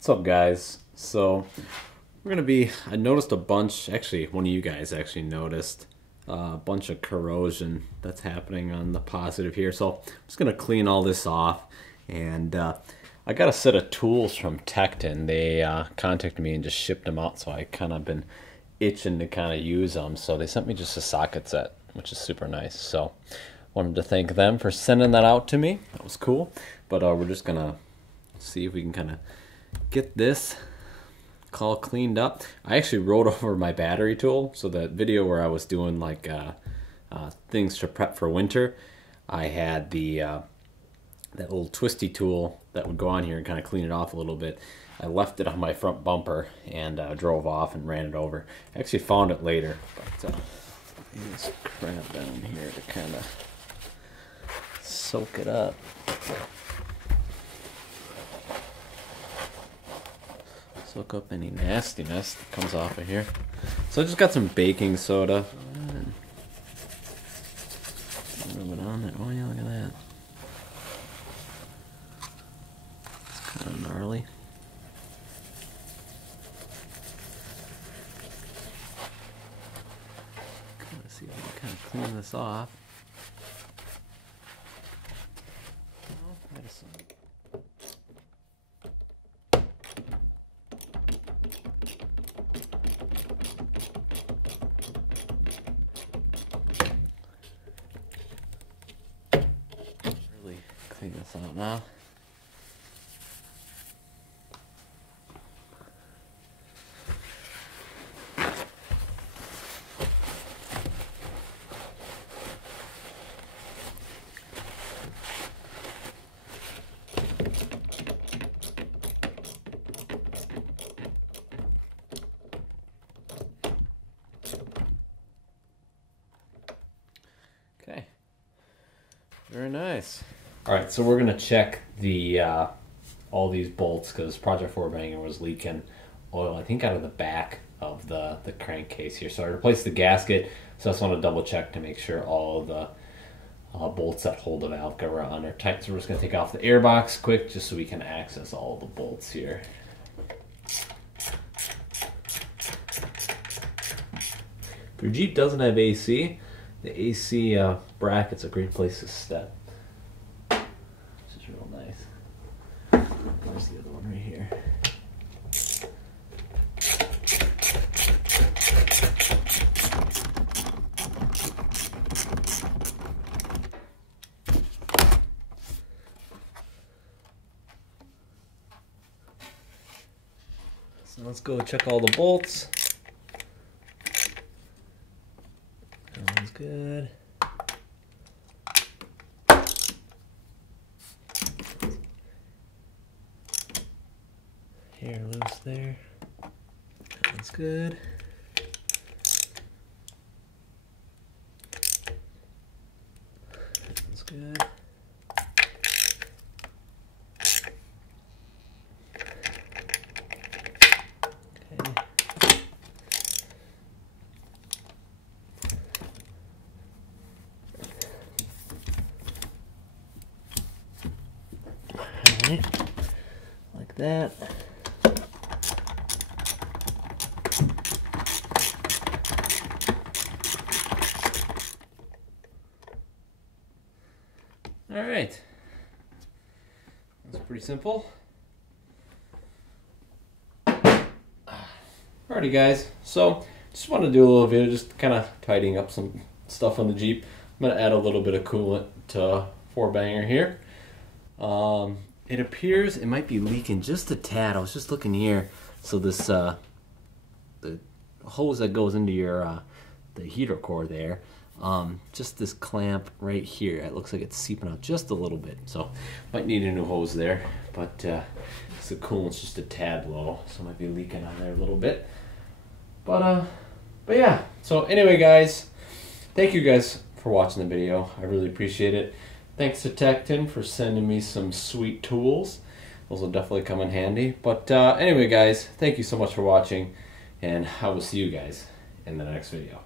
What's up, guys? So I noticed a bunch, actually one of you guys actually noticed a bunch of corrosion that's happening on the positive here. So I'm just gonna clean all this off, and I got a set of tools from Tecton. They contacted me and just shipped them out, so I kind of been itching to kind of use them. So they sent me just a socket set, which is super nice. So wanted to thank them for sending that out to me. That was cool. But we're just gonna see if we can kind of get this all cleaned up. I actually wrote over my battery tool, so that video where I was doing like things to prep for winter, I had the that little twisty tool that would go on here and kind of clean it off a little bit. I left it on my front bumper and drove off and ran it over. I actually found it later, but this crap down here to kind of soak it up. Soak up any nastiness that comes off of here. So I just got some baking soda. A little bit on there. Oh yeah, look at that. It's kind of gnarly. Let's see if we can kind of clean this off. Oh, that is some. Clean this out now. Okay. Very nice. All right, so we're gonna check the all these bolts because Project 4 Banger was leaking oil, I think, out of the back of the crankcase here. So I replaced the gasket, so I just want to double check to make sure all of the bolts that hold the valve cover on are tight. So we're just gonna take off the air box quick just so we can access all the bolts here. If your Jeep doesn't have AC, the AC bracket's a great place to step. Real nice. Where's the other one? Right here. So let's go check all the bolts. That one's good. Hair loose there. That one's good. That one's good. Okay. Alright. Like that. All right, that's pretty simple. Alrighty, guys, so just want to do a little video just kind of tidying up some stuff on the Jeep. I'm going to add a little bit of coolant to 4 Banger here. It appears it might be leaking just a tad. I was just looking here. So this the hose that goes into your the heater core there, just this clamp right here, it looks like it's seeping out just a little bit, so might need a new hose there. But the coolant's just a tad low, so it might be leaking on there a little bit. But yeah, so anyway, guys, thank you guys for watching the video. I really appreciate it. Thanks to Tecton for sending me some sweet tools. Those will definitely come in handy. But anyway, guys, thank you so much for watching, and I will see you guys in the next video.